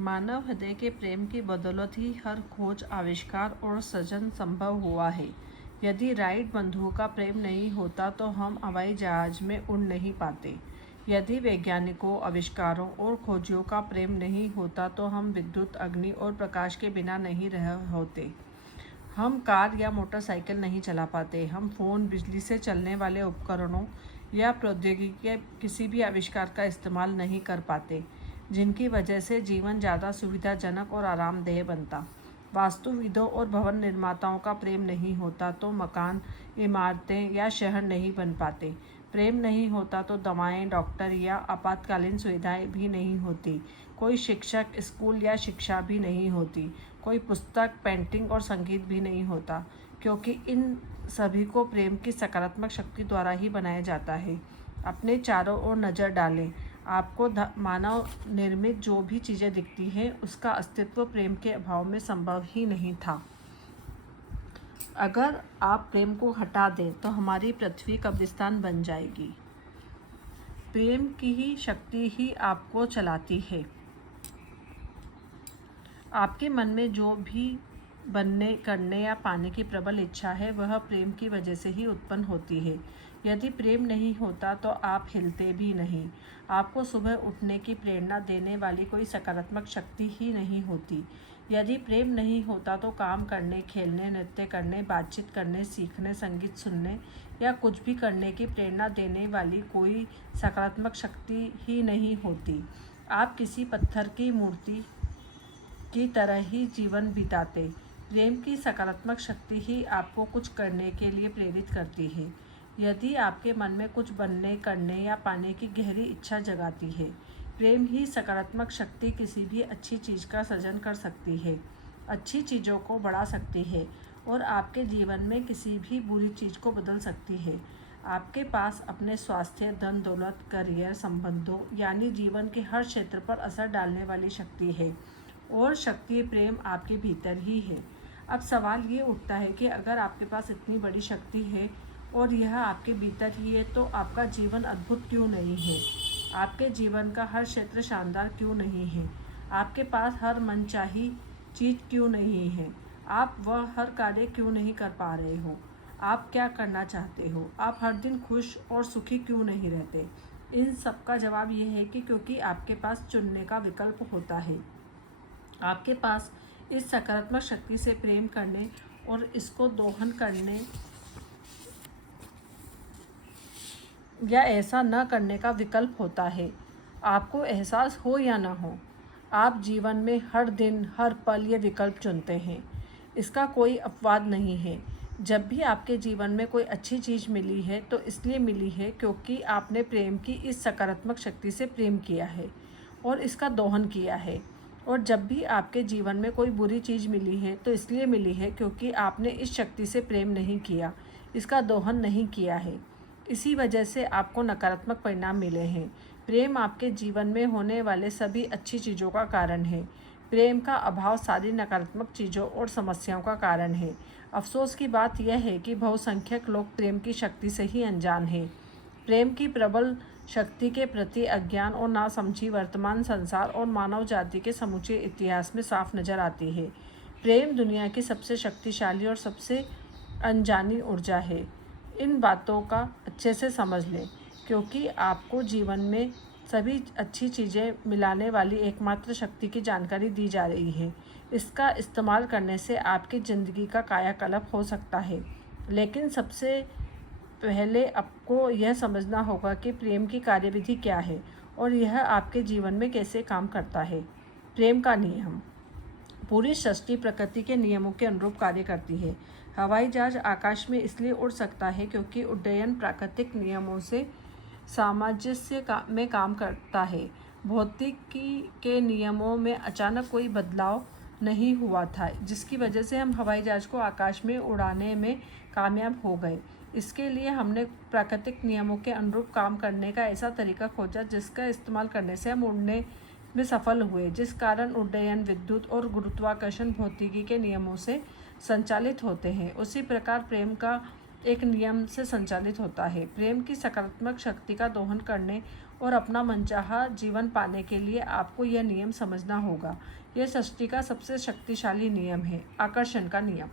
मानव हृदय के प्रेम की बदौलत ही हर खोज, आविष्कार और सृजन संभव हुआ है। यदि राइट बंधुओं का प्रेम नहीं होता तो हम हवाई जहाज में उड़ नहीं पाते। यदि वैज्ञानिकों, आविष्कारों और खोजियों का प्रेम नहीं होता तो हम विद्युत, अग्नि और प्रकाश के बिना नहीं रह होते। हम कार या मोटरसाइकिल नहीं चला पाते। हम फ़ोन, बिजली से चलने वाले उपकरणों या प्रौद्योगिकी के किसी भी आविष्कार का इस्तेमाल नहीं कर पाते, जिनकी वजह से जीवन ज़्यादा सुविधाजनक और आरामदेह बनता। वास्तुविदों और भवन निर्माताओं का प्रेम नहीं होता तो मकान, इमारतें या शहर नहीं बन पाते। प्रेम नहीं होता तो दवाएं, डॉक्टर या आपातकालीन सुविधाएं भी नहीं होती। कोई शिक्षक, स्कूल या शिक्षा भी नहीं होती। कोई पुस्तक, पेंटिंग और संगीत भी नहीं होता, क्योंकि इन सभी को प्रेम की सकारात्मक शक्ति द्वारा ही बनाया जाता है। अपने चारों ओर नज़र डालें। आपको मानव निर्मित जो भी चीज़ें दिखती हैं, उसका अस्तित्व प्रेम के अभाव में संभव ही नहीं था। अगर आप प्रेम को हटा दें तो हमारी पृथ्वी कब्रिस्तान बन जाएगी। प्रेम की ही शक्ति ही आपको चलाती है। आपके मन में जो भी बनने, करने या पाने की प्रबल इच्छा है, वह प्रेम की वजह से ही उत्पन्न होती है। यदि प्रेम नहीं होता तो आप हिलते भी नहीं। आपको सुबह उठने की प्रेरणा देने वाली कोई सकारात्मक शक्ति ही नहीं होती। यदि प्रेम नहीं होता तो काम करने, खेलने, नृत्य करने, बातचीत करने, सीखने, संगीत सुनने या कुछ भी करने की प्रेरणा देने वाली कोई सकारात्मक शक्ति ही नहीं होती। आप किसी पत्थर की मूर्ति की तरह ही जीवन बिताते। प्रेम की सकारात्मक शक्ति ही आपको कुछ करने के लिए प्रेरित करती है। यदि आपके मन में कुछ बनने, करने या पाने की गहरी इच्छा जगाती है, प्रेम ही सकारात्मक शक्ति किसी भी अच्छी चीज़ का सृजन कर सकती है, अच्छी चीज़ों को बढ़ा सकती है और आपके जीवन में किसी भी बुरी चीज़ को बदल सकती है। आपके पास अपने स्वास्थ्य, धन दौलत, करियर, संबंधों यानी जीवन के हर क्षेत्र पर असर डालने वाली शक्ति है और शक्ति प्रेम आपके भीतर ही है। अब सवाल ये उठता है कि अगर आपके पास इतनी बड़ी शक्ति है और यह आपके भीतर ही है, तो आपका जीवन अद्भुत क्यों नहीं है? आपके जीवन का हर क्षेत्र शानदार क्यों नहीं है? आपके पास हर मनचाही चीज़ क्यों नहीं है? आप वह हर कार्य क्यों नहीं कर पा रहे हो? आप क्या करना चाहते हो? आप हर दिन खुश और सुखी क्यों नहीं रहते? इन सब का जवाब ये है कि क्योंकि आपके पास चुनने का विकल्प होता है। आपके पास इस सकारात्मक शक्ति से प्रेम करने और इसको दोहन करने या ऐसा न करने का विकल्प होता है। आपको एहसास हो या न हो, आप जीवन में हर दिन, हर पल ये विकल्प चुनते हैं। इसका कोई अपवाद नहीं है। जब भी आपके जीवन में कोई अच्छी चीज़ मिली है तो इसलिए मिली है क्योंकि आपने प्रेम की इस सकारात्मक शक्ति से प्रेम किया है और इसका दोहन किया है। और जब भी आपके जीवन में कोई बुरी चीज़ मिली है तो इसलिए मिली है क्योंकि आपने इस शक्ति से प्रेम नहीं किया, इसका दोहन नहीं किया है। इसी वजह से आपको नकारात्मक परिणाम मिले हैं। प्रेम आपके जीवन में होने वाले सभी अच्छी चीज़ों का कारण है। प्रेम का अभाव सारी नकारात्मक चीज़ों और समस्याओं का कारण है। अफसोस की बात यह है कि बहुसंख्यक लोग प्रेम की शक्ति से ही अनजान हैं। प्रेम की प्रबल शक्ति के प्रति अज्ञान और नासमझी वर्तमान संसार और मानव जाति के समूचे इतिहास में साफ नजर आती है। प्रेम दुनिया की सबसे शक्तिशाली और सबसे अनजानी ऊर्जा है। इन बातों का अच्छे से समझ लें, क्योंकि आपको जीवन में सभी अच्छी चीज़ें मिलाने वाली एकमात्र शक्ति की जानकारी दी जा रही है। इसका इस्तेमाल करने से आपकी ज़िंदगी का कायाकल्प हो सकता है, लेकिन सबसे पहले आपको यह समझना होगा कि प्रेम की कार्यविधि क्या है और यह आपके जीवन में कैसे काम करता है। प्रेम का नियम। पूरी सृष्टि प्रकृति के नियमों के अनुरूप कार्य करती है। हवाई जहाज आकाश में इसलिए उड़ सकता है क्योंकि उड्डयन प्राकृतिक नियमों से सामंजस्य में काम करता है। भौतिकी के नियमों में अचानक कोई बदलाव नहीं हुआ था, जिसकी वजह से हम हवाई जहाज को आकाश में उड़ाने में कामयाब हो गए। इसके लिए हमने प्राकृतिक नियमों के अनुरूप काम करने का ऐसा तरीका खोजा जिसका इस्तेमाल करने से हम उड़ने में सफल हुए, जिस कारण उड्डयन विद्युत और गुरुत्वाकर्षण भौतिकी के नियमों से संचालित होते हैं। उसी प्रकार प्रेम का एक नियम से संचालित होता है। प्रेम की सकारात्मक शक्ति का दोहन करने और अपना मनचाहा जीवन पाने के लिए आपको यह नियम समझना होगा। यह सृष्टि का सबसे शक्तिशाली नियम है, आकर्षण का नियम।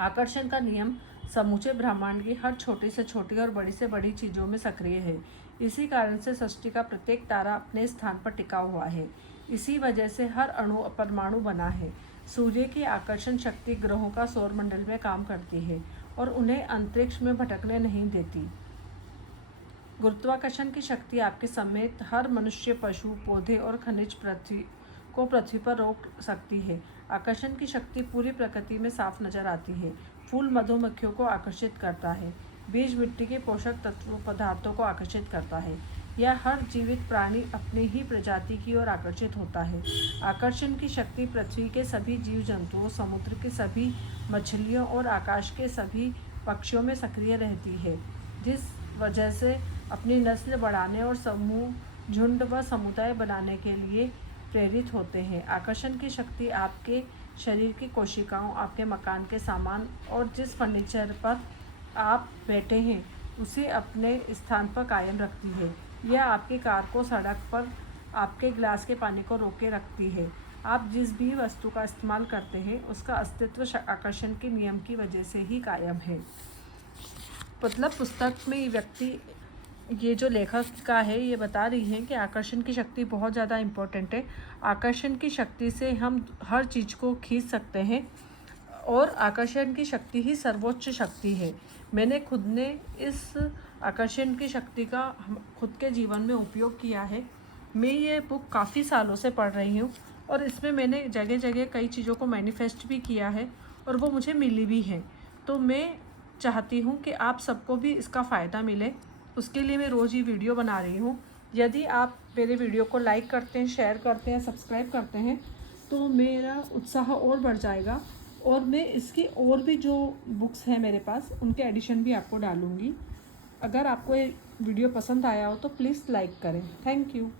आकर्षण का नियम समूचे ब्रह्मांड की हर छोटी से छोटी और बड़ी से बड़ी चीज़ों में सक्रिय है। इसी कारण से सृष्टि का प्रत्येक तारा अपने स्थान पर टिका हुआ है। इसी वजह से हर अणु परमाणु बना है। सूर्य की आकर्षण शक्ति ग्रहों का सौरमंडल में काम करती है और उन्हें अंतरिक्ष में भटकने नहीं देती। गुरुत्वाकर्षण की शक्ति आपके समेत हर मनुष्य, पशु, पौधे और खनिज पृथ्वी पर रोक सकती है। आकर्षण की शक्ति पूरी प्रकृति में साफ नजर आती है। फूल मधुमक्खियों को आकर्षित करता है। बीज मिट्टी के पोषक तत्व पदार्थों को आकर्षित करता है। यह हर जीवित प्राणी अपनी ही प्रजाति की ओर आकर्षित होता है। आकर्षण की शक्ति पृथ्वी के सभी जीव जंतुओं, समुद्र के सभी मछलियों और आकाश के सभी पक्षियों में सक्रिय रहती है, जिस वजह से अपनी नस्ल बढ़ाने और समूह, झुंड व समुदाय बनाने के लिए प्रेरित होते हैं। आकर्षण की शक्ति आपके शरीर की कोशिकाओं, आपके मकान के सामान और जिस फर्नीचर पर आप बैठे हैं उसे अपने स्थान पर कायम रखती है। यह आपकी कार को सड़क पर आपके गिलास के पानी को रोक के रखती है। आप जिस भी वस्तु का इस्तेमाल करते हैं उसका अस्तित्व आकर्षण के नियम की वजह से ही कायम है। मतलब पुस्तक में ये जो लेखिका है ये बता रही है कि आकर्षण की शक्ति बहुत ज़्यादा इम्पोर्टेंट है। आकर्षण की शक्ति से हम हर चीज़ को खींच सकते हैं और आकर्षण की शक्ति ही सर्वोच्च शक्ति है। मैंने खुद ने इस आकर्षण की शक्ति का खुद के जीवन में उपयोग किया है। मैं ये बुक काफ़ी सालों से पढ़ रही हूँ और इसमें मैंने जगह जगह कई चीज़ों को मैनिफेस्ट भी किया है और वो मुझे मिली भी हैं। तो मैं चाहती हूँ कि आप सबको भी इसका फ़ायदा मिले, उसके लिए मैं रोज़ ही वीडियो बना रही हूँ। यदि आप मेरे वीडियो को लाइक करते हैं, शेयर करते हैं, सब्सक्राइब करते हैं तो मेरा उत्साह और बढ़ जाएगा और मैं इसकी और भी जो बुक्स हैं मेरे पास उनके एडिशन भी आपको डालूँगी। अगर आपको ये वीडियो पसंद आया हो तो प्लीज़ लाइक करें। Thank you.